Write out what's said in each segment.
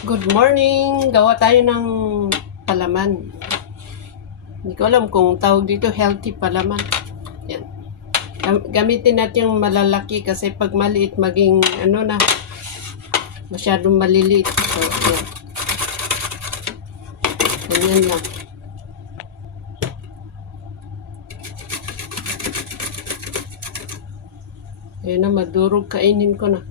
Good morning! Gawa tayo ng palaman. Hindi ko alam kung tawag dito healthy palaman. Yan. Gamitin natin yung malalaki kasi pag maliit maging masyadong maliliit. So, yan. Ganyan lang. Ayan na, madurog, kainin ko na.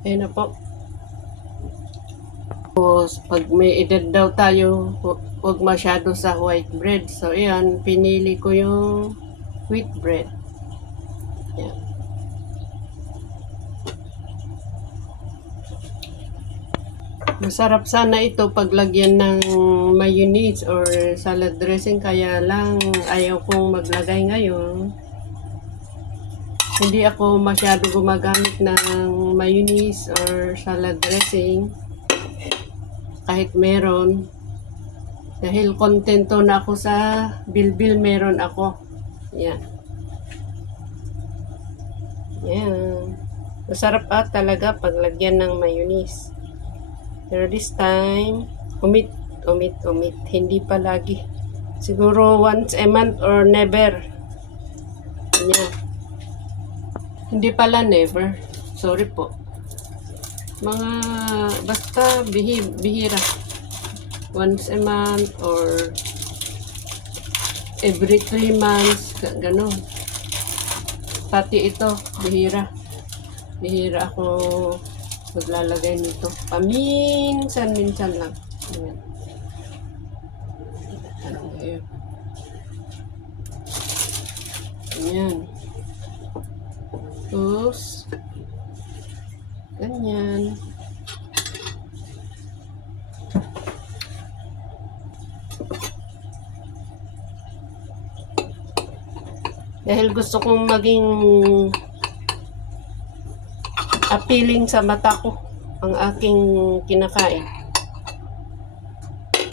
Ayan na po. Tapos, pag may edad daw tayo, huwag masyado sa white bread. So, ayan, pinili ko yung wheat bread. Ayan. Masarap sana ito paglagyan ng mayonnaise or salad dressing. Kaya lang, ayaw kong maglagay ngayon. Hindi ako masyado gumagamit ng mayonnaise or salad dressing. Kahit meron. Dahil kontento na ako sa bilbil meron ako. Yan. Yan. Masarap talaga paglagyan ng mayonnaise. Pero this time, omit. Hindi palagi. Siguro once a month or never. Yan. Hindi pala never. Sorry po. Basta bihira. Once a month or every 3 months. Ganon. Pati ito, bihira. Bihira ako maglalagay nito. Paminsan-minsan lang. Ayan. Ayan. Tapos, ganyan. Dahil gusto kong maging appealing sa mata ko ang aking kinakain.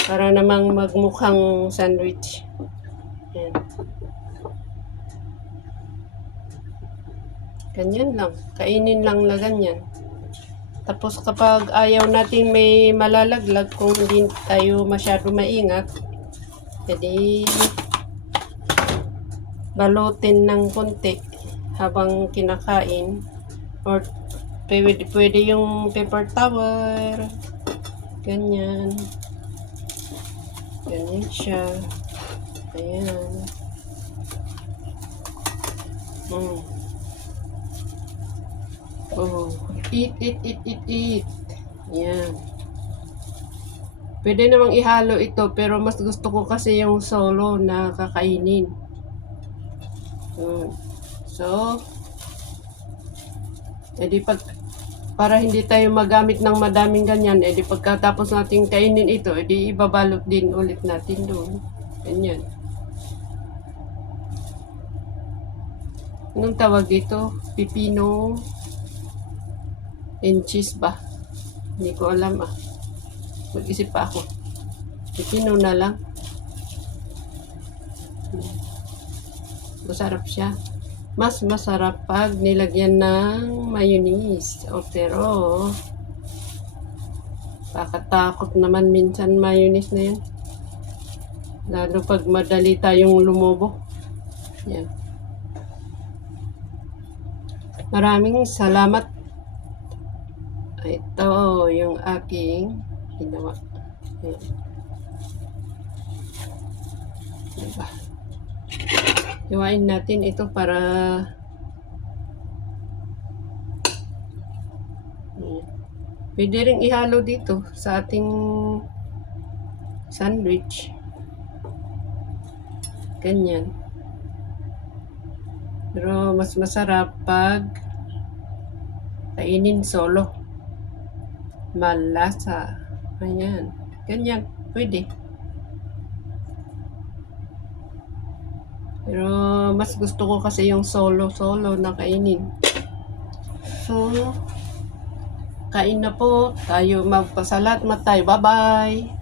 Para namang magmukhang sandwich. Ayan. Ganyan lang. Kainin lang na ganyan. Tapos kapag ayaw nating may malalaglag, kung hindi tayo masyado maingat, edi balutin ng konti habang kinakain. Or pwede yung paper towel. Ganyan. Ganyan siya. Ayan. Oh, eat. Yan. Pwede namang ihalo ito, pero mas gusto ko kasi yung solo na kakainin. So, edi para hindi tayo magamit ng madaming ganyan, edi pagkatapos nating kainin ito, edi ibabalot din ulit natin doon. Ganyan. Anong tawag dito? Pipino and cheese ba? Hindi ko alam Mag-isip pa ako. Pipino na lang. Masarap siya. Mas masarap pag nilagyan ng mayonnaise. Pero kakatakot naman minsan mayonnaise na yan. Lalo pag madali tayong lumobo. Yan. Maraming salamat. Ito yung aking ginawa. Ayan. Diba? Iwain natin ito para pwede rin ihalo dito sa ating sandwich. Ganyan. Pero mas masarap pag kainin solo. Malasa. Ayan. Ganyan. Pwede. Pero mas gusto ko kasi yung solo na kainin. So, kain na po. Tayo magpasalamat tayo. Bye-bye.